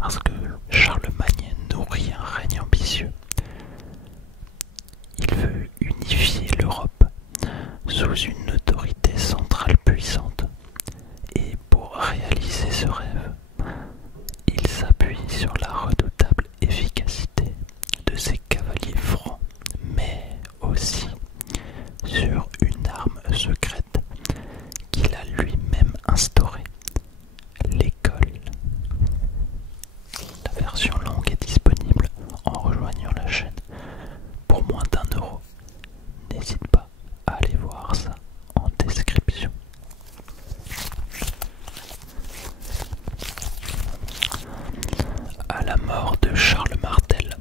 parce que Charlemagne nourrit un règne ambitieux. Il veut unifier l'Europe sous une autorité centrale puissante. Et pour réaliser ce rêve, il s'appuie sur la redoutable efficacité de ses cavaliers francs, mais aussi sur une arme secrète qu'il a lui-même instaurée, l'école. La version longue est disponible en rejoignant la chaîne pour moins d'1 €. N'hésite pas à aller voir ça en description. À la mort de Charles Martel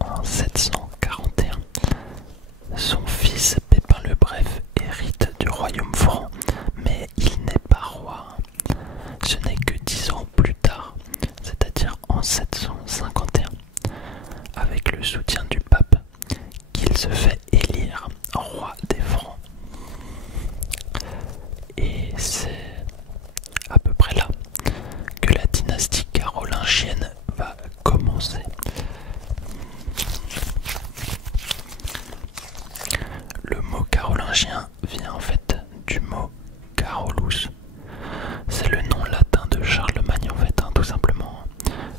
en 741, son fils Pépin le Bref hérite du royaume franc, mais il n'est pas roi. Ce n'est que 10 ans plus tard, c'est-à-dire en 751, avec le soutien du pape, qu'il se fait élire roi des Francs. Et c'est à peu près là que la dynastie carolingienne va commencer. Le mot carolingien vient en fait du mot Carolus. C'est le nom latin de Charlemagne en fait, tout simplement.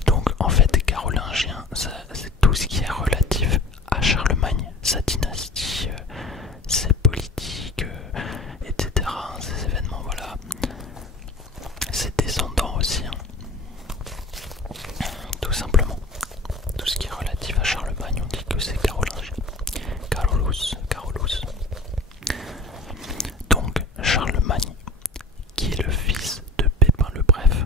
Donc en fait carolingien, c'est tout ce qui est relatif à Charlemagne, sa dynastie, ses politiques, etc. Ces événements, voilà. Ses descendants aussi, tout simplement. Tout ce qui est relatif à Charlemagne, on dit que c'est carolingien. Carolus. Donc Charlemagne, qui est le fils de Pépin le Bref,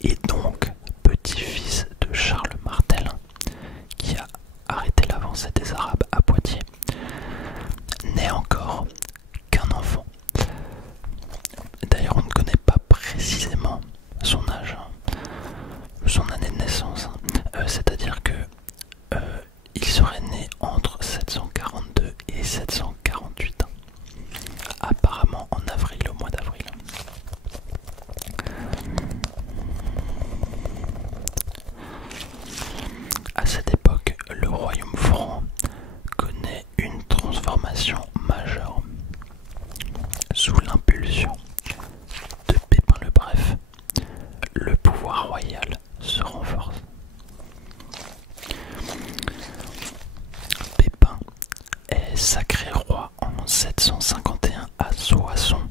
et donc petit-fils de Charles Martel, qui a arrêté l'avancée des Arabes à Poitiers, n'est encore qu'un enfant. D'ailleurs, on ne connaît pas précisément son âge, son année de naissance, c'est-à-dire que il serait né entre 742 et 748, apparemment en avril, au mois d'avril. À cette époque, le royaume franc connaît une transformation majeure. Sous l'impulsion de Pépin le Bref, le pouvoir royal se renforce. Pépin est sacré roi en 751 à Soissons,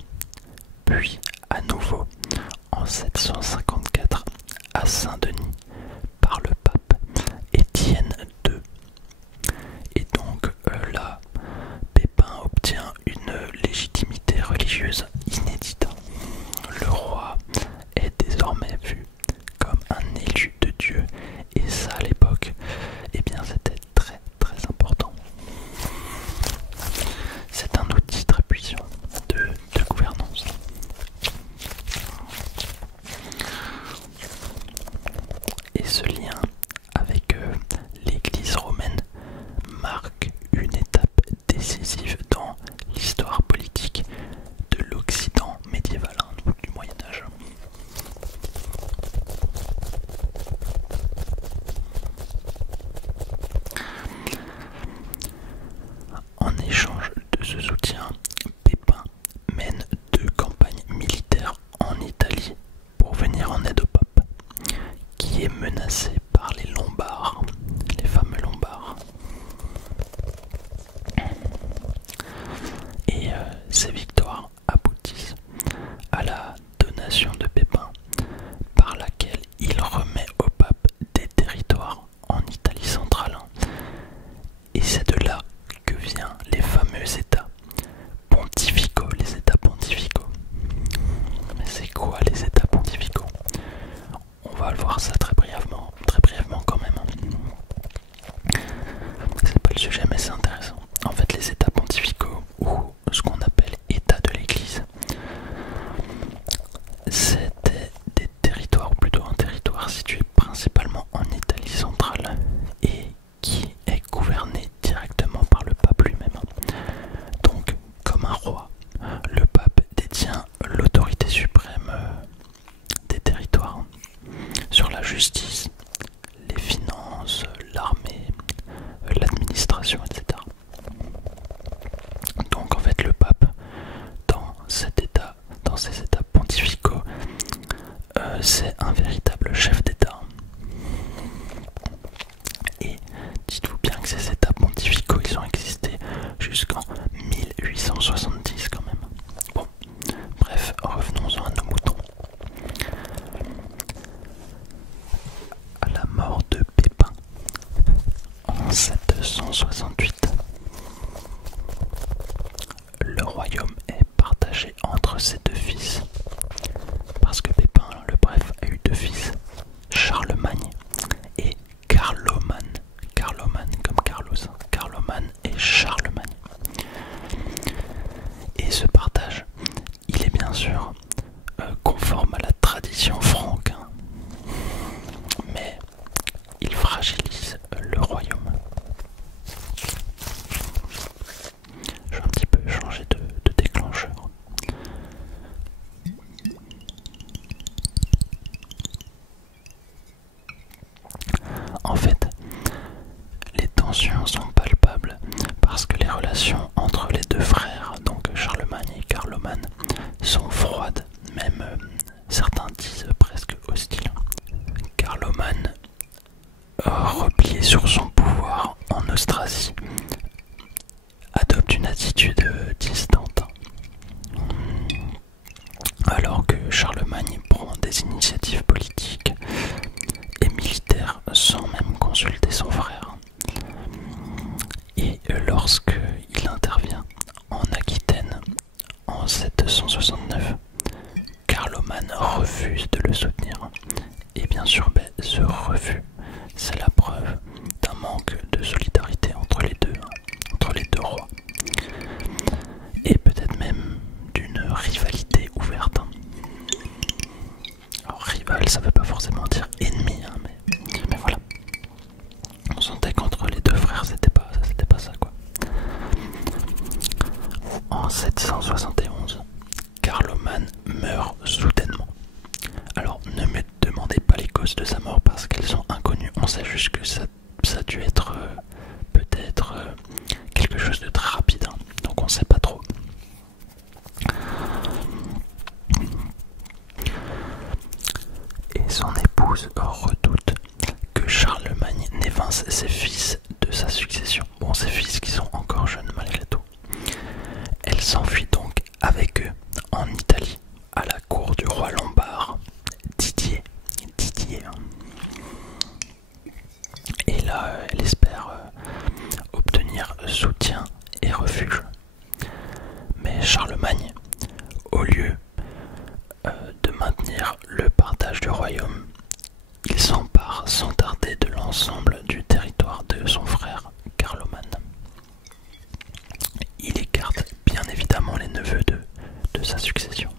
puis à nouveau en 754 à Saint-Denis par le pape Étienne II. Et donc là, Pépin obtient une légitimité religieuse inédite. Le roi est désormais vu comme un élu de Dieu, et ça à l'époque, eh bien c'était très très important. C'est un outil très puissant de gouvernance. Et ce lien avec l'Église romaine marque une étape décisive dans l'histoire politique de l'Occident médiéval, du Moyen-Âge. En échange de ce soutien, Pépin mène 2 campagnes militaires en Italie pour venir en aide au pape, qui est menacé par les Lombards, les fameux Lombards. Et ces victoires aboutissent à la donation de Pépin, par laquelle il remet au pape des territoires en Italie centrale. Et c'est de là que viennent les fameux états pontificaux, les états pontificaux. Mais c'est quoi les états pontificaux? On va le voir ça très brièvement quand même. C'est pas le sujet, mais c'est intéressant. En fait, les états pontificaux, ou ce qu'on appelle état de l'église, c'était des territoires, ou plutôt un territoire situé principalement en Italie centrale et qui est gouverné directement par le pape lui-même. Donc, comme un roi, le pape détient l'autorité suprême des territoires sur la justice, sur son pouvoir en Austrasie, adopte une attitude distante. Alors que Charlemagne prend des initiatives politiques et militaires sans même consulter son frère. Et lorsque il intervient en Aquitaine en 769, Carloman refuse de le soutenir. Et bien sûr, ce refus, c'est la preuve d'un manque de solidarité entre les deux rois. Et peut-être même d'une rivalité ouverte. Alors rival, ça veut pas forcément dire ennemi, hein, mais voilà. On sentait qu'entre les deux frères, c'était pas ça quoi. En 771, Carloman meurt soudainement. Alors ne me demandez pas les causes de sa mort parce qu'elles sont inconnues. On sait juste que ça a dû être peut-être quelque chose de très rapide, hein. Donc on sait pas trop. Et son épouse redoute que Charlemagne n'évince ses fils de sa succession. Bon, ses fils qui sont encore jeunes malgré tout. Elle s'enfuit donc avec eux en Italie, à la cour du roi lombard Didier. Et là, elle espère obtenir soutien et refuge. Mais Charlemagne, au lieu de maintenir le partage du royaume, il s'empare sans tarder de l'ensemble du territoire de son frère Carloman. Il écarte bien évidemment les neveux de sa succession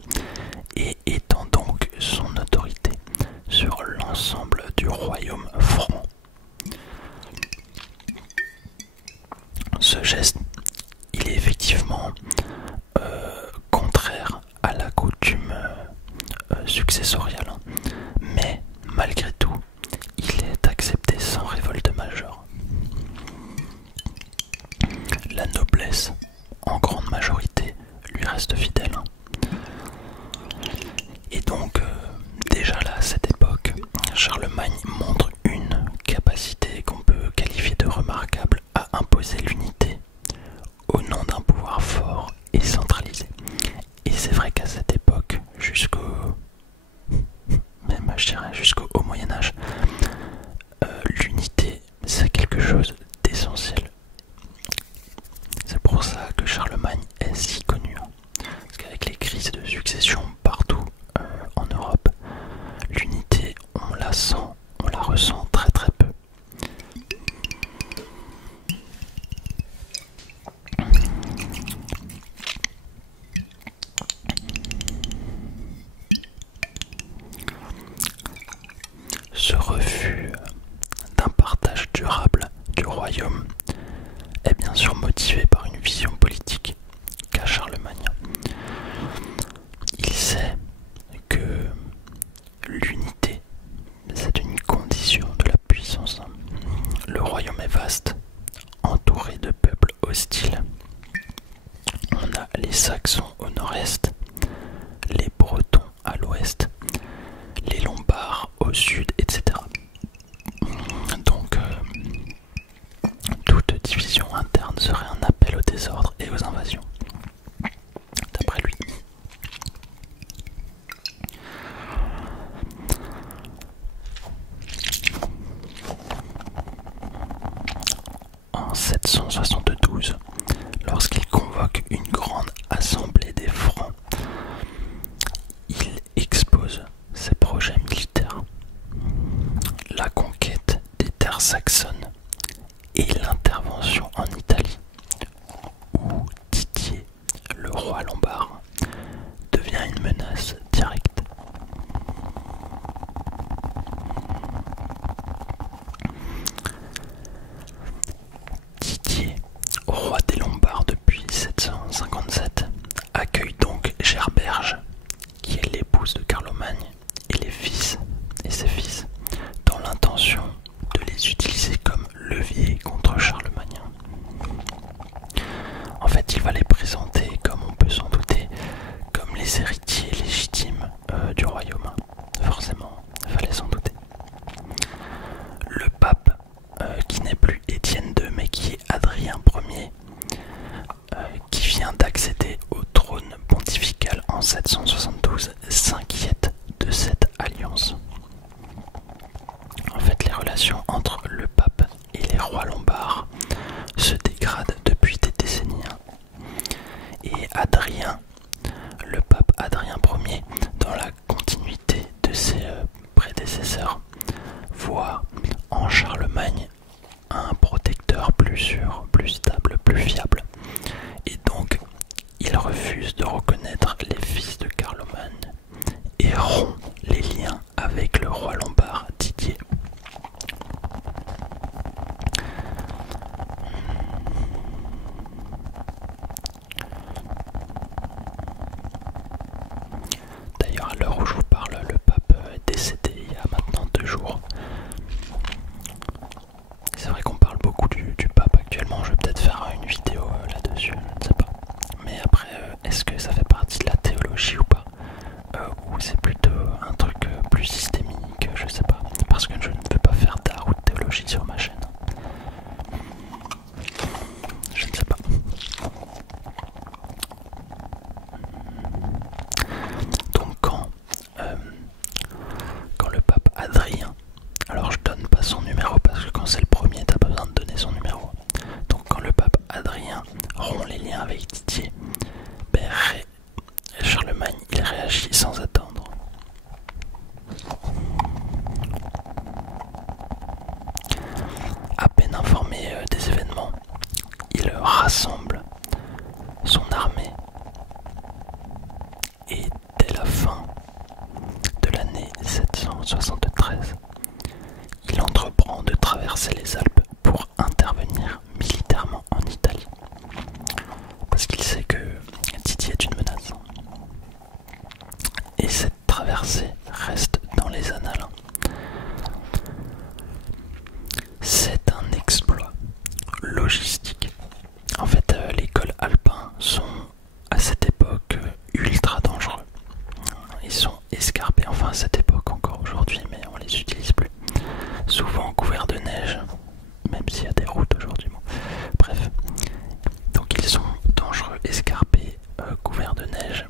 et étend donc son autorité sur l'ensemble du royaume franc. Ce geste, il est effectivement contraire à la coutume successoriale, mais malgré tout, il est accepté sans révolte majeure. La noblesse, en grande majorité, lui reste fidèle. Et donc, déjà là, à cette époque, Charlemagne montre une capacité qu'on peut qualifier de remarquable à imposer l'unité au nom d'un pouvoir fort et centralisé. Et c'est vrai qu'à cette époque, jusqu'au Moyen-Âge, l'unité, c'est quelque chose d'essentiel. C'est pour ça que Charlemagne est si connu. Parce qu'avec les crises de succession partout en Europe, l'unité, on la sent, on la ressent très très peu. Ce refus d'un partage durable du royaume est bien sûr motivé par une vision politique qu'a Charlemagne. Il sait que l'unité, c'est une condition de la puissance. Le royaume est vaste, entouré de peuples hostiles. On a les Saxons au nord-est, les Bretons à l'ouest, les Lombards au sud, etc. Donc, toute division interne serait un appel au désordre et aux invasions, d'après lui. En 772, lorsqu'il convoque une grande assemblée des Francs, il expose ses projets militaires, la conquête des terres saxonnes et l'intervention en Italie, où Didier, le roi lombard, devient une menace directe. Didier, roi des Lombards depuis 757, accueille donc Gerberge, qui est l'épouse de Carlomagne, et ses fils, dans l'intention de les utiliser comme levier contre Charlemagne. En fait, il va les présenter, comme on peut s'en douter, relation entre le pape et les rois lombards se dégrade depuis des décennies. Et Adrien, le pape Adrien Ier, dans la continuité de ses prédécesseurs, voit en Charlemagne un protecteur plus sûr, plus stable, plus fiable. Et donc, il refuse de reconnaître les fils de Carloman et rompt les liens avec le roi lombard Didier. D'ailleurs, à l'heure où je vous parle, le pape est décédé il y a maintenant 2 jours. C'est vrai qu'on parle beaucoup du pape actuellement, je vais peut-être faire une vidéo là-dessus, je ne sais pas. Mais après, est-ce que ça fait partie de la théologie ou pas, ou c'est plutôt un truc plus systémique, je sais pas. Parce que je ne peux pas faire d'art ou de théologie sur ma chaîne. Je ne sais pas. Donc quand le pape Adrien, alors je donne pas son numéro parce que quand c'est le premier t'as pas besoin de donner son numéro. Donc quand le pape Adrien rompt les liens avec Didier, ben, Charlemagne il réagit sans attendre. À peine informé des événements, il rassemble son armée et dès la fin de l'année 773, il entreprend de traverser les Alpes pour intervenir militairement en Italie. Parce qu'il sait que Didier est une menace. Et cette traversée reste dans les annales. C'est un exploit logistique. En fait, les cols alpins sont à cette époque ultra dangereux. Ils sont escarpés, enfin à cette époque encore aujourd'hui, mais on les utilise plus. Souvent couverts de neige, même s'il y a des routes aujourd'hui. Bon. Bref, donc ils sont dangereux, escarpés, couverts de neige,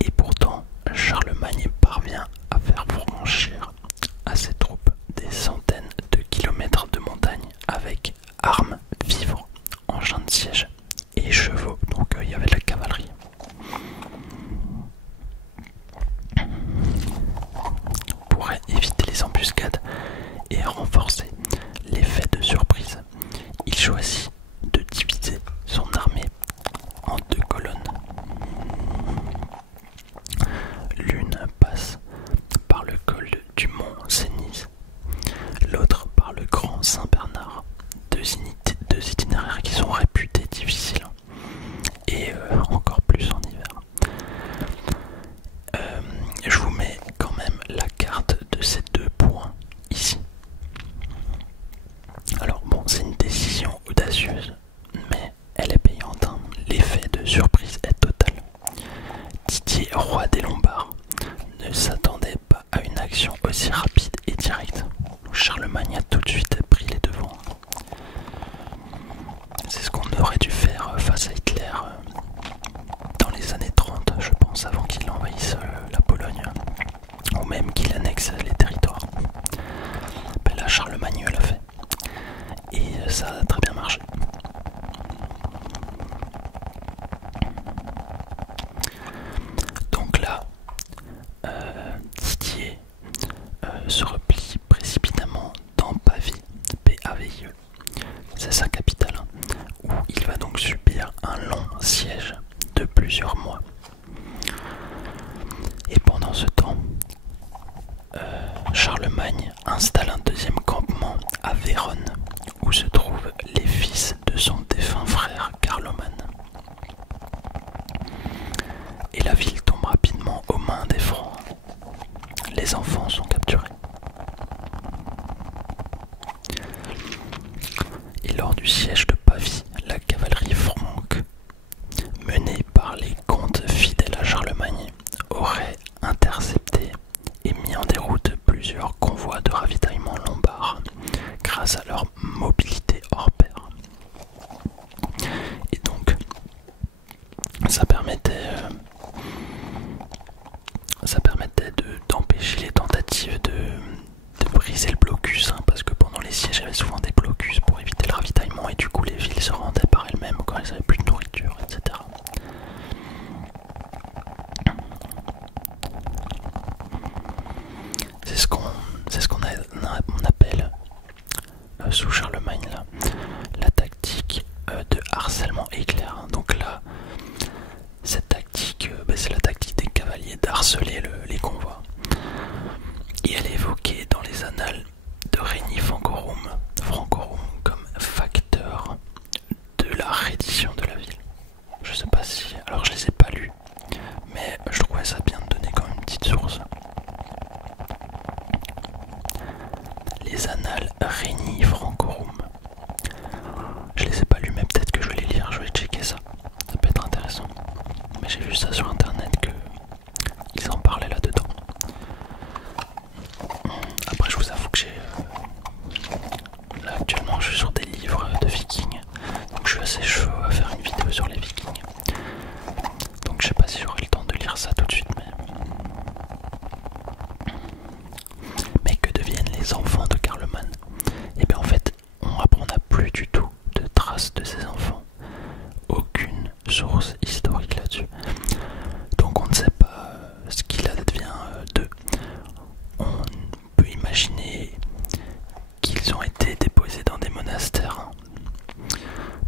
et pourtant Charlemagne parvient à faire franchir à ses troupes des centaines de kilomètres de montagne avec armes, vivres, engins de siège et chevaux. Donc il y avait de la cavalerie. Pour éviter les embuscades et renforcer l'effet de surprise, il choisit de diviser son armée en 2 colonnes. L'une passe par le col du mont Cenis, l'autre par le grand Saint-Bernard, 2 itinéraires qui sont réputés difficiles, et encore plus en hiver. Je vous mets quand même la carte de ces 2 points ici. Alors bon, c'est une décision audacieuse, mais elle est payante, hein. L'effet de surprise est total. Didier, roi des Lombards, ne s'attendait pas à une action aussi rapide et directe. Charlemagne a tout de suite pris les devants. C'est ce qu'on aurait dû faire face à Hitler dans les années 30, je pense, avant qu'il envahisse la Pologne, ou même qu'il annexe les territoires. Ben là, Charlemagne l'a fait. Et ça a très bien marché. Donc là, Didier se replie précipitamment dans Pavie, P-A-V-I-E. C'est sa capitale, où il va donc subir un long siège de plusieurs mois. Et pendant ce temps, Charlemagne installe un 2e campement à Vérone, où se trouvent les fils de son défunt frère Carloman. Et la ville tombe rapidement aux mains des Francs. Les enfants sont capturés. Et lors du siège de Pavie, la cavalerie franque, menée par les comtes fidèles à Charlemagne, aurait intercepté et mis en déroute plusieurs convois de ravitaillement lombards grâce à leur mobilité hors pair. Et donc, ça permettait d'empêcher les tentatives de briser le blocus, hein, parce que pendant sous Charlemagne la tactique de harcèlement éclair. Donc là, cette tactique, c'est la tactique des cavaliers d'harceler les convois. Et elle est évoquée dans les annales de Régni Francorum comme facteur de la reddition de la ville. Je sais pas si... Alors je les ai pas lus, mais je trouvais ça bien de donner quand même une petite source. Les annales Régni Francorum. Je les ai pas lus, mais peut-être que je vais les lire, je vais checker ça. Ça peut être intéressant. Mais j'ai vu ça sur internet que ils en parlaient là-dedans. Après je vous avoue que là actuellement je suis sur des livres de vikings. Donc je suis assez chaud à faire une vidéo sur les vikings. Donc je sais pas si j'aurai le temps de lire ça tout de suite, mais que deviennent les enfants de Carloman? Et bien en fait on n'a plus du tout de traces de ces enfants. Aucune source historique là-dessus. Donc on ne sait pas ce qu'il advient d'eux. On peut imaginer qu'ils ont été déposés dans des monastères,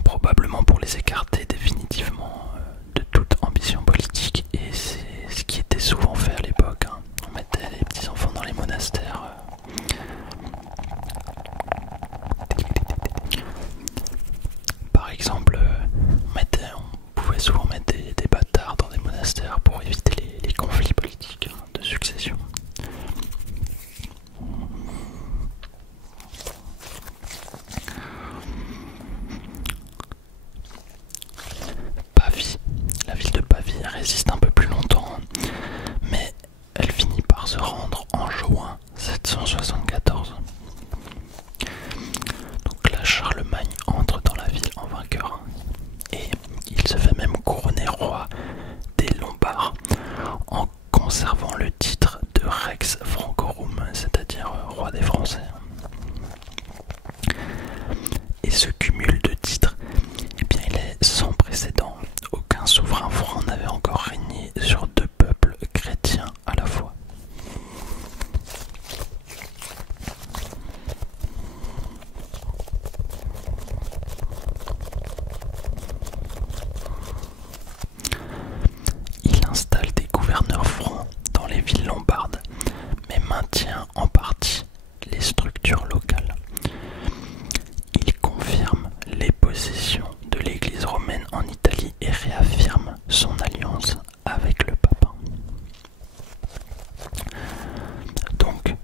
probablement pour les écarter définitivement de toute ambition politique, et c'est ce qui était souvent fait à l'époque. On mettait les petits enfants dans les monastères. Par exemple, on pouvait souvent mettre des bâtards dans des monastères pour éviter les conflits politiques de succession. Pavie. La ville de Pavie résiste un peu plus longtemps, mais elle finit par se rendre en juin 774. Donc là, Charlemagne entre dans la ville en vainqueur et il se fait même couronner roi des Lombards en conservant le titre de Rex Francorum, c'est-à-dire roi des Français. Et ce cumul de titres, eh bien, il est sans précédent. Aucun souverain franc n'avait encore régné sur deux peuples chrétiens à la fois. Il installe des gouverneurs francs dans les villes lombardes, mais maintient en partie les structures locales. Il confirme les possessions de l'Église romaine en Italie et réaffirme son alliance avec le pape. Donc,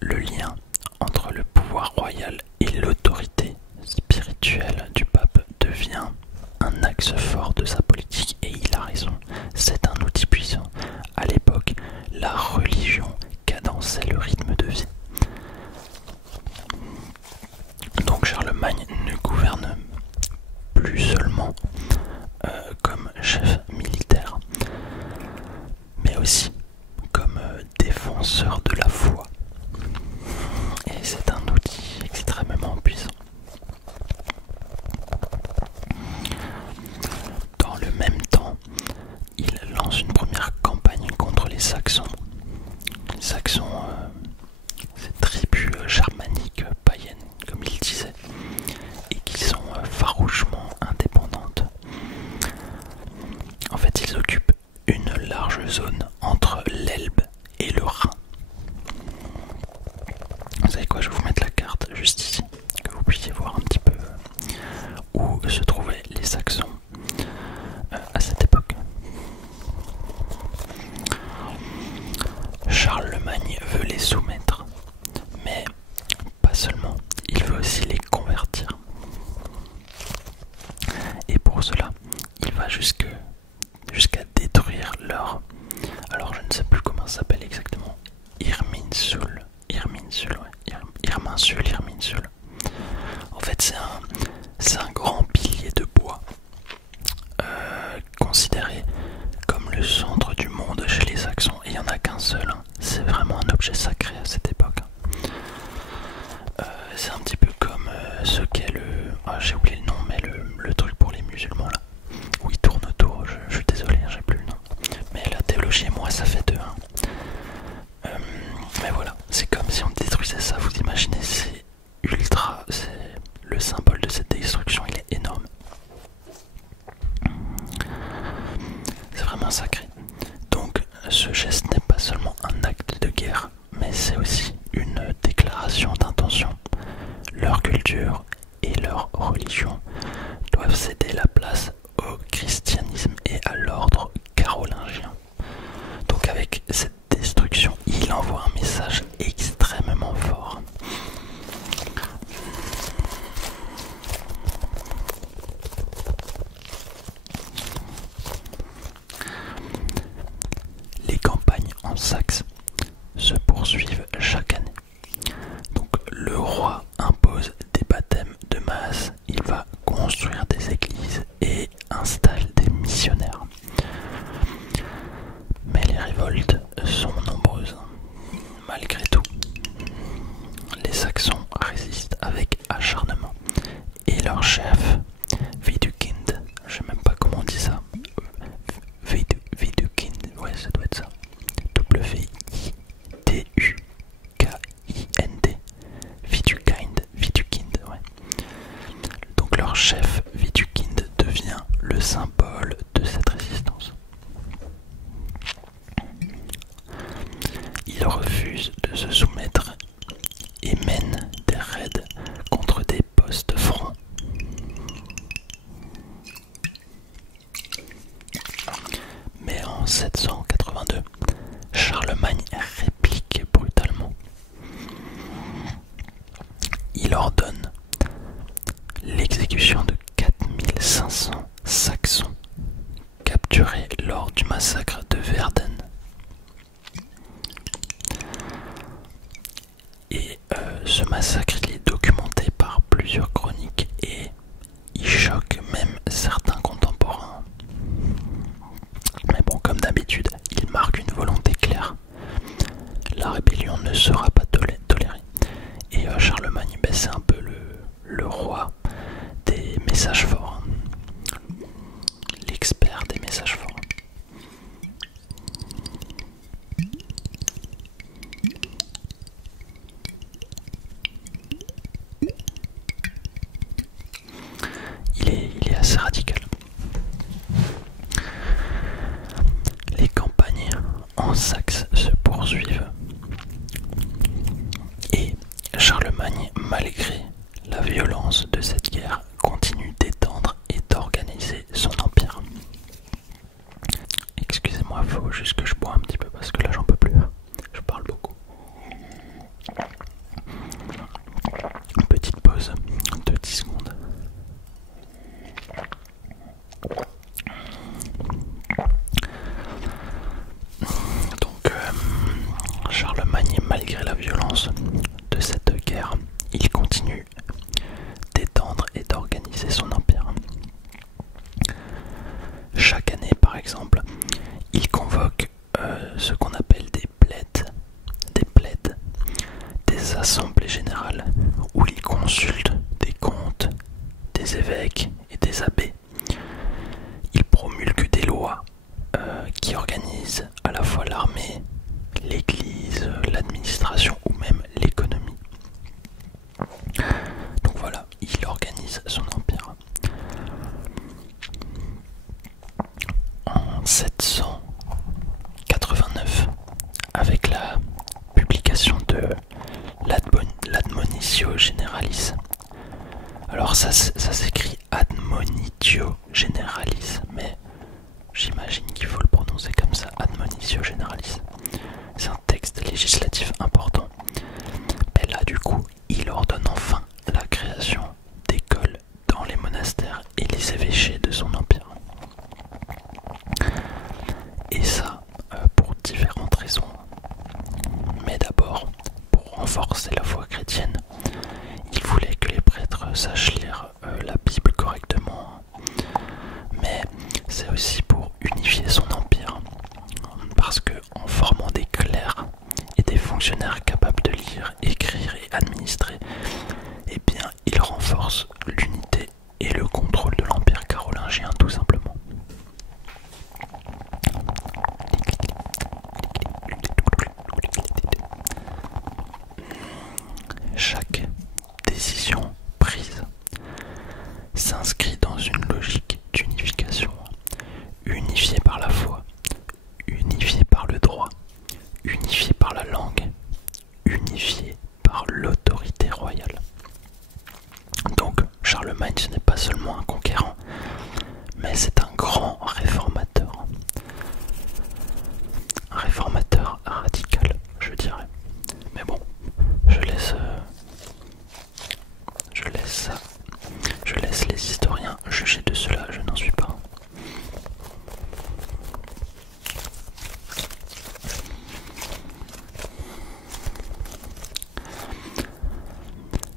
le lien entre le pouvoir royal et l'autorité spirituelle du pape devient un axe fort de sa politique, et il a raison, c'est un outil puissant. À l'époque, la religion cadençait le rythme de vie. Donc Charlemagne ne gouverne plus seulement comme chef militaire, mais aussi comme défenseur de la foi. Et c'est un outil extrêmement puissant. Dans le même temps, il lance une première campagne contre les Saxons. Les Saxons, ces tribus germaniques païennes, comme il disait, et qui sont farouchement indépendantes. En fait, ils occupent une large zone entre l'Elbe et le Rhin. Vous savez quoi, je vais vous mettre la carte juste ici, que vous puissiez voir un petit peu où se trouvaient les Saxons à cette époque. Charlemagne veut les soumettre, mais pas seulement, il veut aussi les convertir. Et pour cela, il va jusqu'à détruire leur... Alors je ne sais plus comment ça s'appelle exactement. Irminsul. En fait, c'est un grand pilier de bois considéré comme le centre du monde chez les Saxons. Et il n'y en a qu'un seul. C'est vraiment un objet sacré à cette époque. C'est un petit peu comme ce qu'est le... Ah, j'ai oublié le nom, mais le truc pour les musulmans là. Où il tourne autour. Je suis désolé, j'ai plus le nom. Mais la théologie et moi, ça fait deux. Mais voilà, c'est comme si on détruisait ça. Vous imaginez, c'est leur culture et leur religion doivent céder la place au christianisme et à l'ordre carolingien. Donc avec cette destruction, il envoie un message extrêmement fort. Les campagnes en Saxe se poursuivent chaque année. Donc le roi impose des baptêmes de masse, il va construire des églises et installe des missionnaires. Mais les révoltes sont nombreuses. Malgré tout, les Saxons résistent avec acharnement et leur chef, Widukind, je sais même pas comment on dit ça, Widukind, ouais ça doit être ça, W-I-D-U-K-I-N-D, Widukind, ouais. Donc leur chef, Widukind, devient le symbole de cette résistance. Il refuse de se soumettre et mène des raids contre des postes francs. Mais en 782, Charlemagne réplique brutalement. Il ordonne l'exécution de 4500 Saxons capturés lors du massacre de Verden. Et ce massacre il est documenté par plusieurs chroniques et il choque même certains contemporains. Mais bon, comme d'habitude, il marque une volonté claire. La rébellion ne sera pas tolérée. Et Charlemagne, c'est un peu le roi des messages forts. L'expert des messages forts. Il est assez radical. Les campagnes en Saxe se poursuivent. Et Charlemagne, malgré la violence de cette guerre, continue d'étendre et d'organiser son empire. Excusez-moi, faut juste que je bois un petit peu parce que là j'en peux plus. Je parle beaucoup. Petite pause de 10 secondes. Donc Charlemagne, malgré la violence de cette guerre, il continue d'étendre et d'organiser son empire. Chaque année, par exemple, il convoque ce qu'on appelle des plaids, des assemblées générales, où il consulte des comtes, des évêques et des abbés. Il promulgue des lois qui organisent à la fois l'armée, l'église, l'administration ou même l'économie. Donc voilà, il organise son empire. En 789, avec la publication de l'Admonitio Generalis. Alors ça s'écrit Admonitio Generalis, mais j'imagine qu'il faut le prononcer comme ça, Admonitio Generalis. C'est un texte législatif important. Mais là du coup, il ordonne enfin la création d'écoles dans les monastères et les évêchés de son empire. Et ça, pour différentes raisons. Mais d'abord, pour renforcer la foi chrétienne, il voulait que les prêtres sachent lire la Bible correctement. Mais c'est aussi pour unifier son empire. Parce que en formant des clercs et des fonctionnaires capables de lire, écrire et administrer, eh bien, il renforce l'unité et le contrôle de l'empire carolingien tout simplement. Chaque décision prise Charlemagne, ce n'est pas seulement un conquérant, mais c'est un grand réformateur. Un réformateur radical, je dirais. Mais bon, je laisse les historiens juger de cela, je n'en suis pas.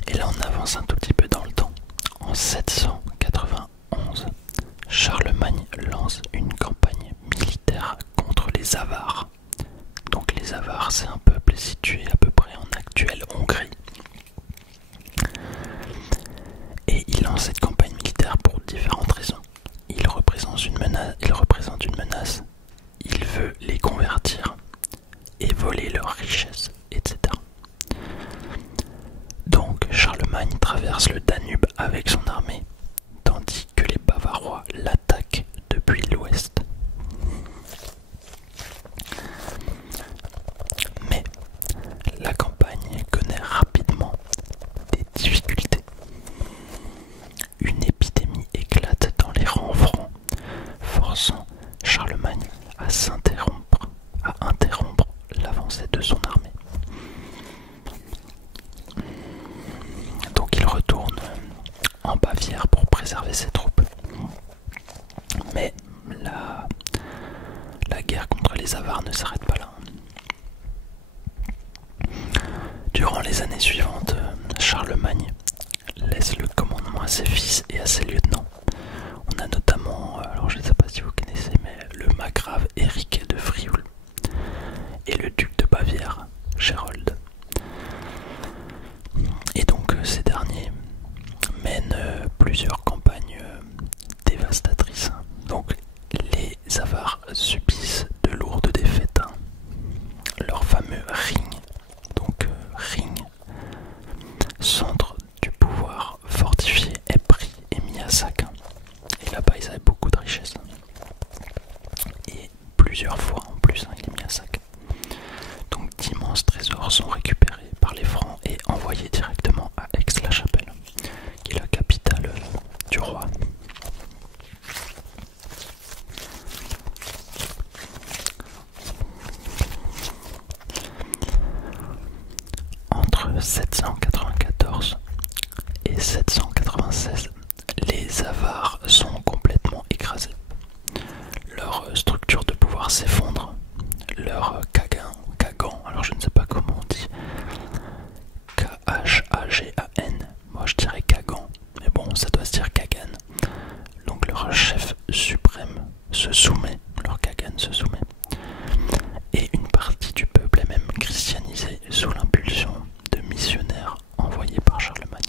Et là on avance un tout petit peu dans le temps. En 791, Charlemagne lance une campagne militaire contre les Avars. Donc les Avars, c'est un peuple situé à peu près en actuelle Hongrie. Et il lance cette campagne militaire pour différentes raisons. Il représente une menace, il veut les convertir et voler leurs richesses, etc. Donc Charlemagne traverse le Danube avec son armée, tandis que les Bavarois l'attaquent depuis l'ouest. Mais la campagne connaît rapidement des difficultés. Une épidémie éclate dans les rangs francs, forçant Charlemagne à interrompre l'avancée de son armée. Donc il retourne en Bavière pour préserver ses troupes. Mais la guerre contre les Avars ne s'arrête pas là. Durant les années suivantes, Charlemagne laisse le commandement à ses fils et à ses lieutenants. On a notamment, alors je ne sais pas si vous connaissez, mais le margrave Éric de Frioul et le duc de Bavière, Gérold. Et donc ces derniers mènent plusieurs campagnes dévastatrices. Donc les Avars subissent de lourdes défaites. Leur fameux Ring, Ring, centre du pouvoir fortifié, est pris et mis à sac. Et là-bas ils avaient beaucoup de richesses. Et plusieurs fois en plus, il est mis à sac. Donc d'immenses trésors sont récupérés par les Francs et envoyés directement à Aix-la-Chapelle, qui est la capitale du roi. Entre 794 et 796, les Avars sont complètement écrasés. Leur structure de pouvoir s'effondre, leur Kagan, alors je ne sais pas comment on dit, K-H-A-G-A-N, moi je dirais Kagan, mais bon ça doit se dire Kagan. Donc leur chef suprême se soumet, leur Kagan se soumet, et une partie du peuple est même christianisée sous l'impulsion de missionnaires envoyés par Charlemagne.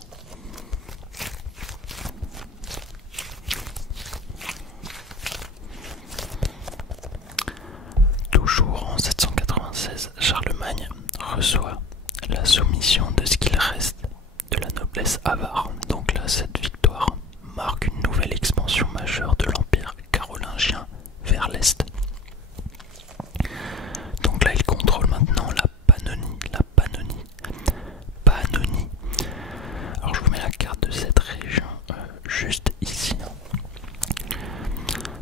Toujours en 796, Charlemagne reçoit la soumission de ce qu'il reste de la noblesse avare. Donc là, cette victoire marque une nouvelle expansion majeure de l'empire carolingien vers l'est. Donc là, il contrôle maintenant la Pannonie. Alors je vous mets la carte de cette région juste ici.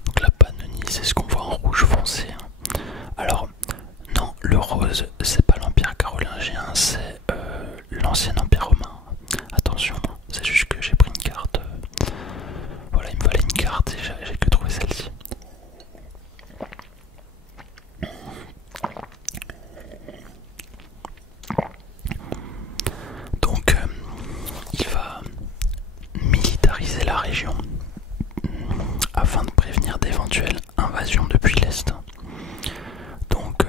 Donc la Pannonie, c'est ce qu'on voit en rouge foncé. Alors non, le rose, c'est pas l'empire carolingien, c'est l'ancien empire romain. Attention, c'est juste que j'ai pris une carte. Voilà, il me fallait une carte et j'ai que trouvé celle-ci. Donc il va militariser la région afin de prévenir d'éventuelles invasions depuis l'Est. Donc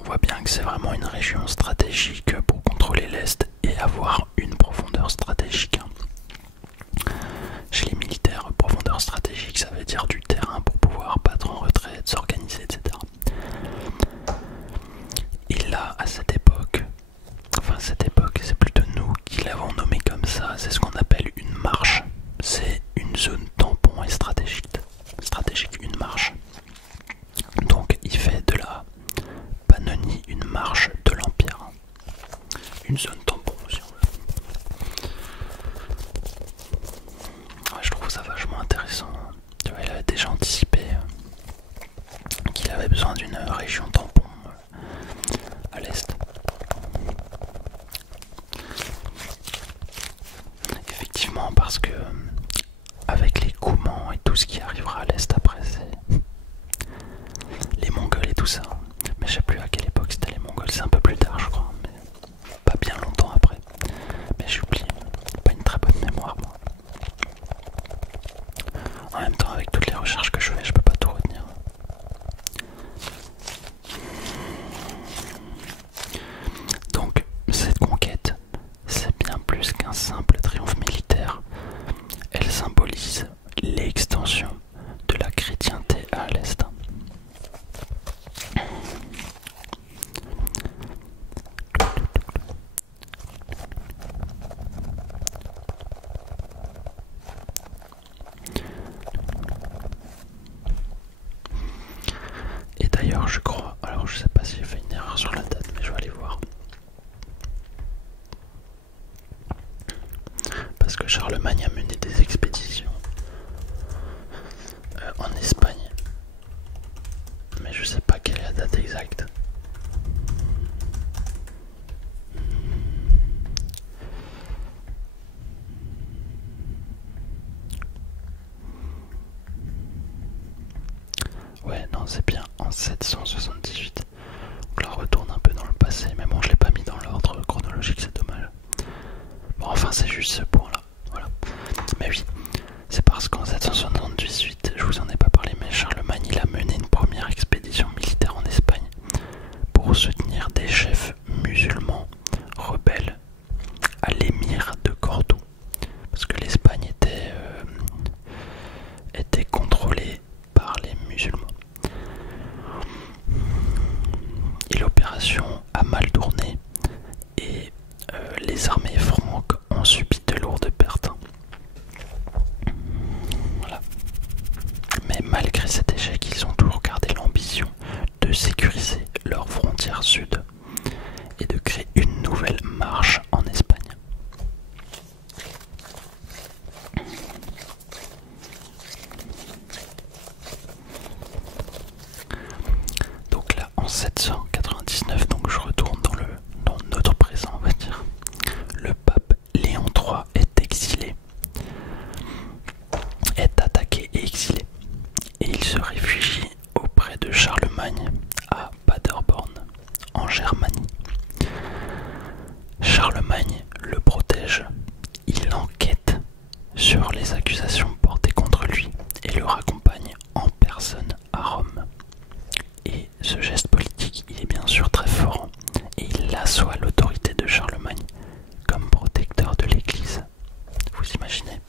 on voit bien que c'est vraiment une région stratégique pour contrôler l'Est et avoir une profondeur stratégique. Chez les militaires, profondeur stratégique, ça veut dire du terrain pour pouvoir battre en retraite, s'organiser, etc. Et là, à cette époque, c'est plutôt nous qui l'avons nommé comme ça, c'est ce qu'on appelle une marche. C'est une zone tampon et stratégique, une marche. Donc il fait de la Pannonie une marche de l'Empire. Une zone tampon si on veut. mouvement parce que avec les Coumans et tout ce qui arrivera à l'est après, c'est les Mongols et tout ça. Mais je sais plus à quelle époque c'était les Mongols, c'est un peu plus tard je crois, mais pas bien longtemps après. Mais j'oublie, pas une très bonne mémoire moi. En même temps avec toutes les recherches que je fais, je peux pas tout retenir. Donc cette conquête, c'est bien plus qu'un simple triomphe militaire. Elle symbolise l'extension de la chrétienté à l'Est. Et d'ailleurs je crois, alors je sais pas si j'ai fait une erreur sur la date, mais je vais aller voir. Parce que Charlemagne a mené des expéditions en Espagne, mais je sais pas quelle est la date exacte. Ouais, non, c'est bien en 778. Donc là, on retourne un peu dans le passé, mais bon, je l'ai pas mis dans l'ordre chronologique, c'est dommage. Bon, enfin, c'est juste ce point-là. Voilà. Mais oui, c'est parce qu'en 778, je vous en ai pas parlé, mais Charlemagne, il a mené une première expédition militaire en Espagne pour soutenir des chefs musulmans rebelles à l'émir de Cordoue. Parce que l'Espagne était contrôlée par les musulmans. Et l'opération a mal tourné et les armées franques ont subi de lourdes pertes. Voilà. Mais malgré cet échec, ils ont toujours gardé l'ambition de sécuriser leur frontière sud et de créer une nouvelle marche en Espagne. Donc là, en 799, donc je retourne dans notre présent, on va dire. Le pape Léon III est exilé, est attaqué et exilé, et il se réfugie auprès de Charlemagne à Paderborn, en Germanie. Charlemagne le protège, il enquête sur les accusations portées contre lui et le raccompagne en personne à Rome. Et ce geste politique, il est bien sûr très fort, et il assoit l'autorité de Charlemagne comme protecteur de l'Église. Vous imaginez?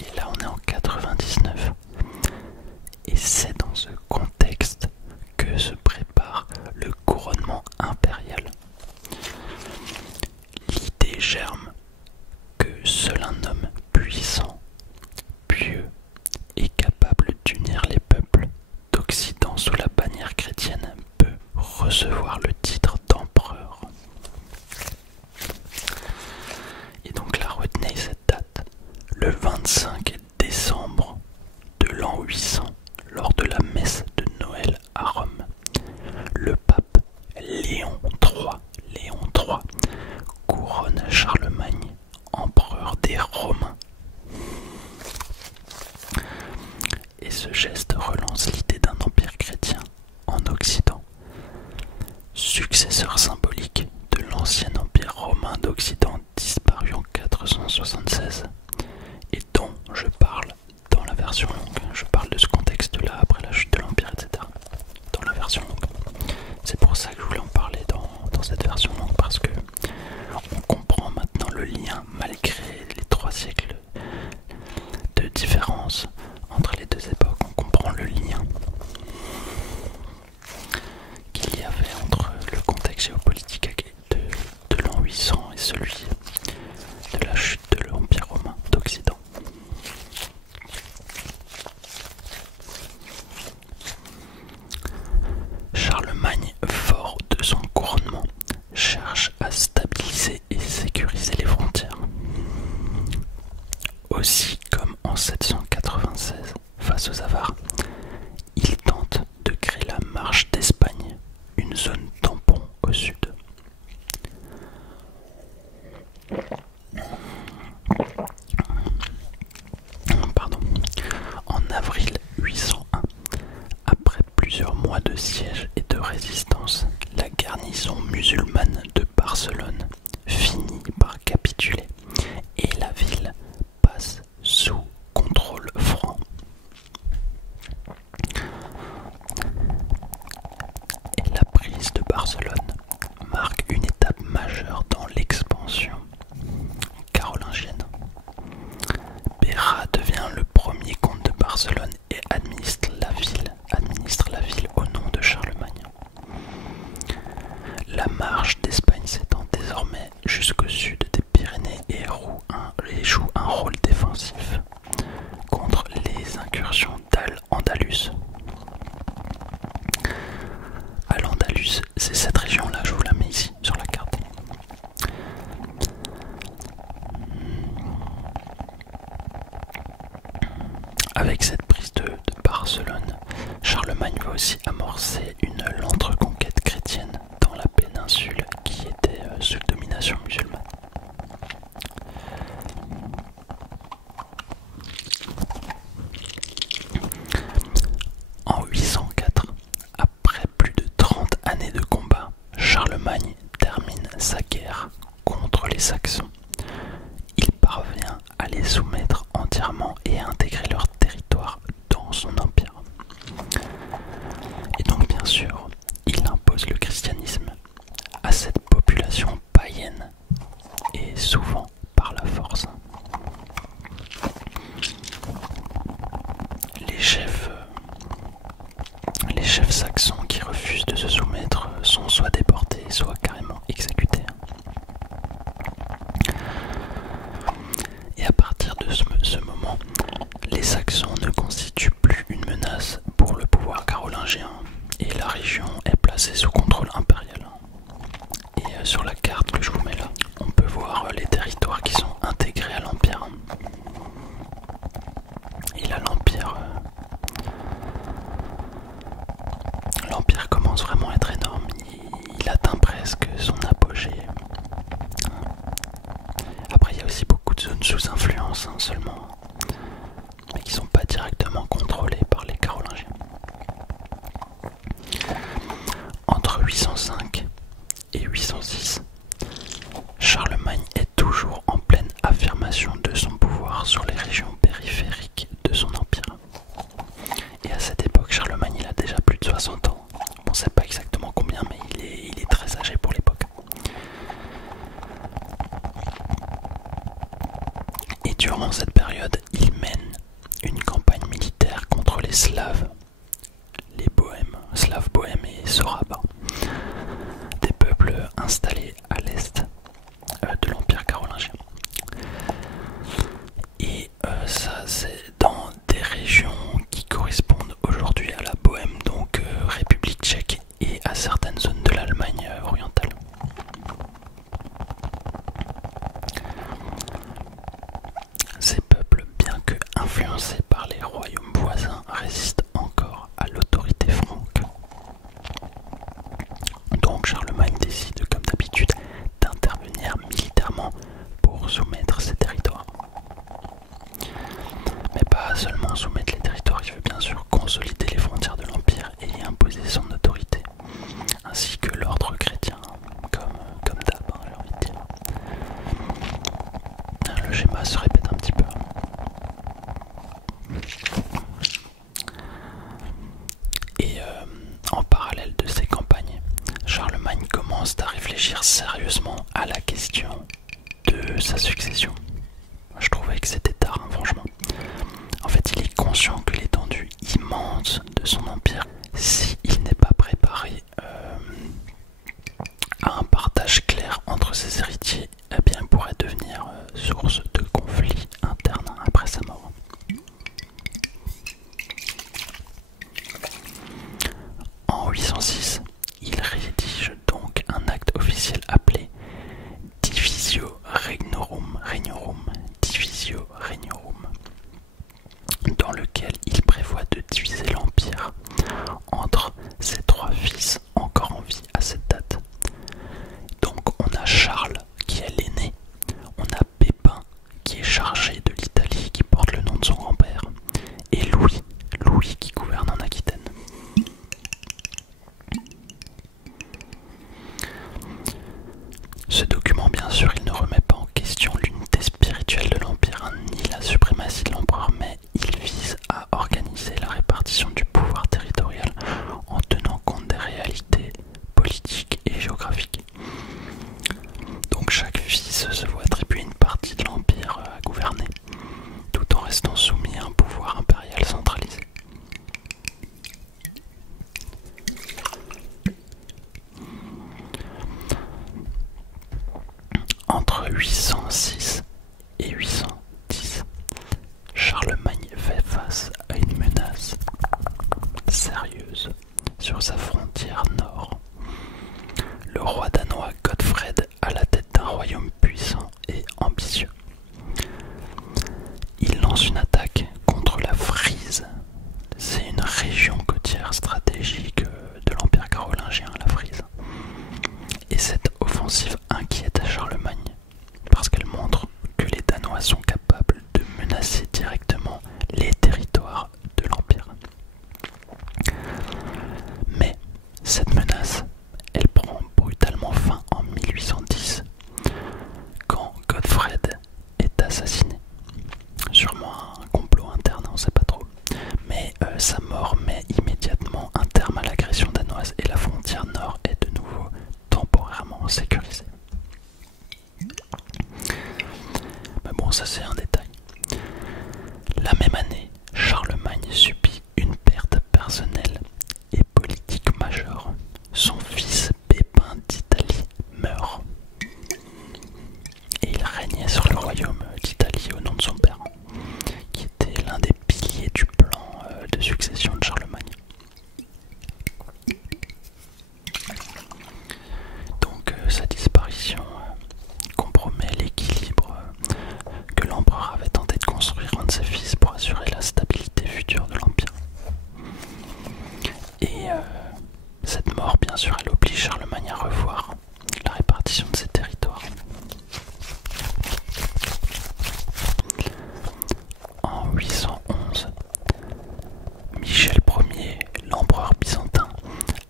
Et là on est en 99, et c'est dans ce contexte que se prépare le couronnement impérial. L'idée germe que seul un homme puissant, pieux et capable d'unir les peuples d'Occident sous la bannière chrétienne peut recevoir le titre d'empereur. Et donc là, retenez cette date, le 25 décembre de l'an 800, lors de la messe de Noël à Rome, le pape Léon III couronne Charlemagne empereur des Romains. Et ce geste relance l'idée d'un empire chrétien en Occident, successeur symbolique de l'ancien empire romain d'Occident disparu en 476 et dont je parle dans la version longue. Je parle de ce contexte-là après la chute de l'empire, etc. Dans la version longue. C'est pour ça que je voulais en parler dans cette version longue, parce que on comprend maintenant le lien, malgré les 3 siècles de différence entre les deux époques, on comprend le lien qu'il y avait entre le contexte géopolitique de l'an 800 et celui de la chute de avec cette prise de Barcelone, Charlemagne va aussi amorcer une lente reconquête chrétienne dans la péninsule qui était sous domination musulmane. En 804, après plus de 30 années de combat, Charlemagne termine sa guerre contre les Saxons. Il parvient à les soumettre entièrement et à intégrer leur territoire dans son empire. Et donc bien sûr, il impose le christianisme à cette population païenne et souvent par la force. Les chefs saxons qui refusent de se soumettre sont soit déportés, soit carrément exécutés. Et à partir de ce moment, les Saxons ne constituent plus une menace pour le pouvoir carolingien et la région est placée sous contrôle impérial. Et sur la carte que je vous mets là, on peut voir les territoires qui sont intégrés à l'Empire. Et là, l'Empire commence vraiment à être énorme. Il atteint presque son apogée. Après, il y a aussi beaucoup de zones sous influence seulement, mais qui ne sont pas directement contrôlées par les Carolingiens. Entre 805 et 806, Charlemagne est toujours en pleine affirmation de son pouvoir sur les régions périphériques de son empire. Et à cette époque, Charlemagne il a déjà plus de 60 ans. On ne sait pas exactement combien, mais il est très âgé pour l'époque. Et durant cette période, il mène une campagne militaire contre les Slaves, les Bohèmes, Slaves bohèmes et Sorabas, des peuples installés à l'est de l'Empire carolingien. Et ça, c'est dans des régions qui correspondent aujourd'hui à la Bohème, donc République tchèque, et à certaines zones de l'Allemagne orientale. Ces peuples, bien que influencés par les royaumes voisins, résistent encore à l'autorité franque. Donc Charlemagne décide, comme d'habitude, d'intervenir militairement pour soumettre ces territoires. Mais pas seulement soumettre les territoires, il veut bien sûr consolider les frontières de l'Empire et y imposer son autorité, ainsi que l'ordre chrétien, comme d'hab, j'ai envie de dire. Le schéma se répète un petit peu. Et en parallèle de ces campagnes, Charlemagne commence à réfléchir sérieusement à la question de sa succession. Je trouvais que c'était tard, franchement. En fait, il est conscient que l'étendue immense de son empire, s'il n'est pas préparé à un partage clair entre ses héritiers, eh bien, pourrait devenir source de conflits internes après sa mort. En 806, il rédige donc un acte officiel appelé Divisio Regnorum, dans lequel il prévoit de diviser l'Empire entre ses trois fils encore en vie à cette date. Donc on a Charles qui est l'aîné, on a Pépin qui est chargé de l'Italie, qui porte le nom de son grand-père, et Louis qui gouverne en Aquitaine. Ce document, bien sûr, il ne remet pas en question l'unité spirituelle de l'Empire, ni la suprématie de l'empereur, mais il vise à organiser la répartition du pouvoir territorial en tenant compte des réalités politiques et géographiques. Donc chaque fils se voit attribuer une partie de l'Empire à gouverner, tout en restant soumis à un pouvoir impérial centralisé. Entre 806 et 810, Charlemagne fait face à une menace sérieuse sur sa frontière nord. Le roi danois Godfred à la tête d'un royaume puissant et ambitieux. Il lance une attaque contre la Frise ça c'est un détail. La même année, Charlemagne subit une perte personnelle et politique majeure. Son fils Pépin d'Italie meurt. Et il régnait sur le royaume d'Italie au nom de son père, qui était l'un des piliers du plan de succession de Charlemagne. Donc sa disparition compromet l'équilibre que l'empereur avait tenté de construire un de ses fils pour assurer la stabilité future de l'Empire. Et cette mort, bien sûr, elle oblige Charlemagne à revoir la répartition de ses territoires. En 811, Michel Ier, l'empereur byzantin,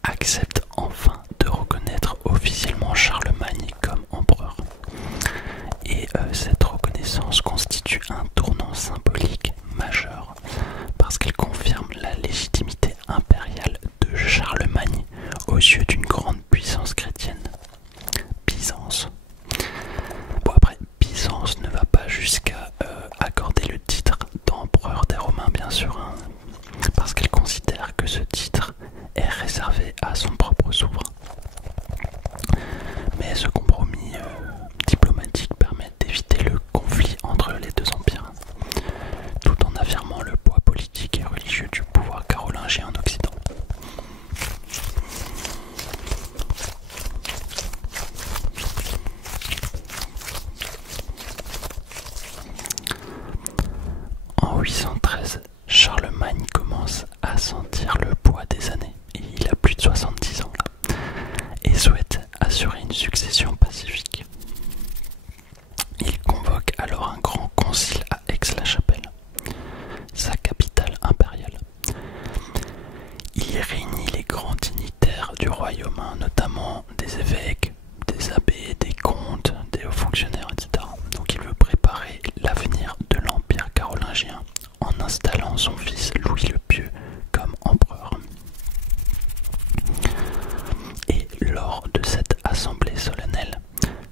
accepte enfin de reconnaître officiellement Charlemagne comme empereur. Et cette reconnaissance constitue un tournant symbolique majeur parce qu'elle confirme la légitimité impériale de Charlemagne aux yeux d'une grande puissance chrétienne, Byzance. Bon après, Byzance ne va pas jusqu'à accorder le titre d'empereur des Romains bien sûr, hein, parce qu'elle considère que ce titre est réservé à son propre souverain. Mais ce compromis diplomatique permet d'éviter le conflit entre les deux empires, tout en affirmant le poids politique et religieux du pouvoir carolingien en Occident. En 813, Charlemagne commence à sentir le poids des années, et il a plus de 70 ans là, et souhaite assurer une succession pacifique. Il convoque alors un grand concile à Aix-la-Chapelle, sa capitale impériale. Il y réunit les grands dignitaires du royaume, notamment des évêques, des abbés, des comtes, des hauts fonctionnaires, etc. Donc il veut préparer l'avenir de l'Empire carolingien en installant son fils Louis le Pieux comme empereur. Et lors de cette assemblée solennelle,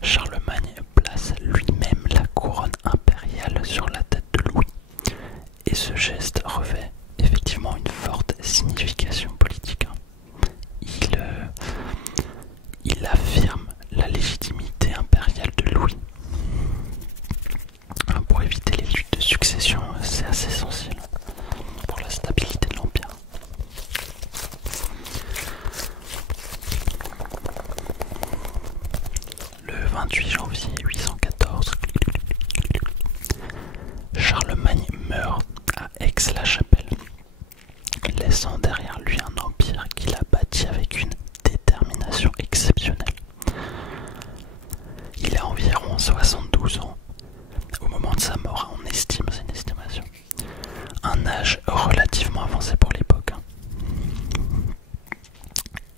Charlemagne place lui-même la couronne impériale sur la tête de Louis. Et ce geste revêt effectivement une forte signification politique. Il affirme la légitimité impériale de Louis. Pour éviter les luttes de succession, c'est assez essentiel pour la stabilité de l'Empire. Le 28 janvier 814, Charlemagne meurt à Aix-la-Chapelle, laissant derrière lui un empire qu'il a bâti avec une détermination exceptionnelle. Il a environ 72 ans au moment de sa mort, on estime, c'est une estimation. Un âge relativement avancé pour l'époque.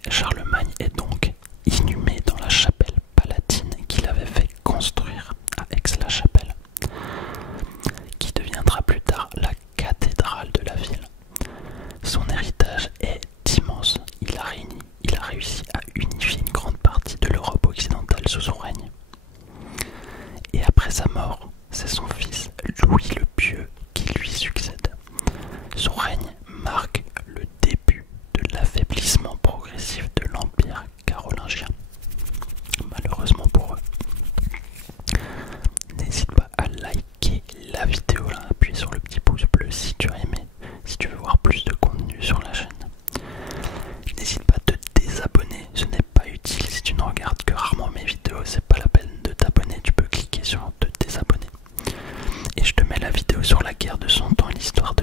Charlemagne est donc inhumé dans la chapelle palatine qu'il avait fait construire à Aix-la-Chapelle, qui deviendra plus tard la cathédrale de la ville. Son héritage est immense. Il a réussi à unifier une grande partie de l'Europe occidentale sous son règne. Et après sa mort, c'est son fils Louis le Pieux qui lui succède. Son règne marque le début de l'affaiblissement progressif de l'Empire carolingien. Malheureusement pour eux. N'hésite pas à liker la vidéo, là, appuyer sur le petit pouce bleu si tu as aimé, si tu veux voir plus de contenu sur la chaîne. N'hésite pas à te désabonner, ce n'est pas utile si tu ne regardes que rarement mes vidéos, c'est pas la peine de t'abonner, tu peux cliquer sur te désabonner. Et je te mets la vidéo sur la guerre de 100 ans et l'histoire de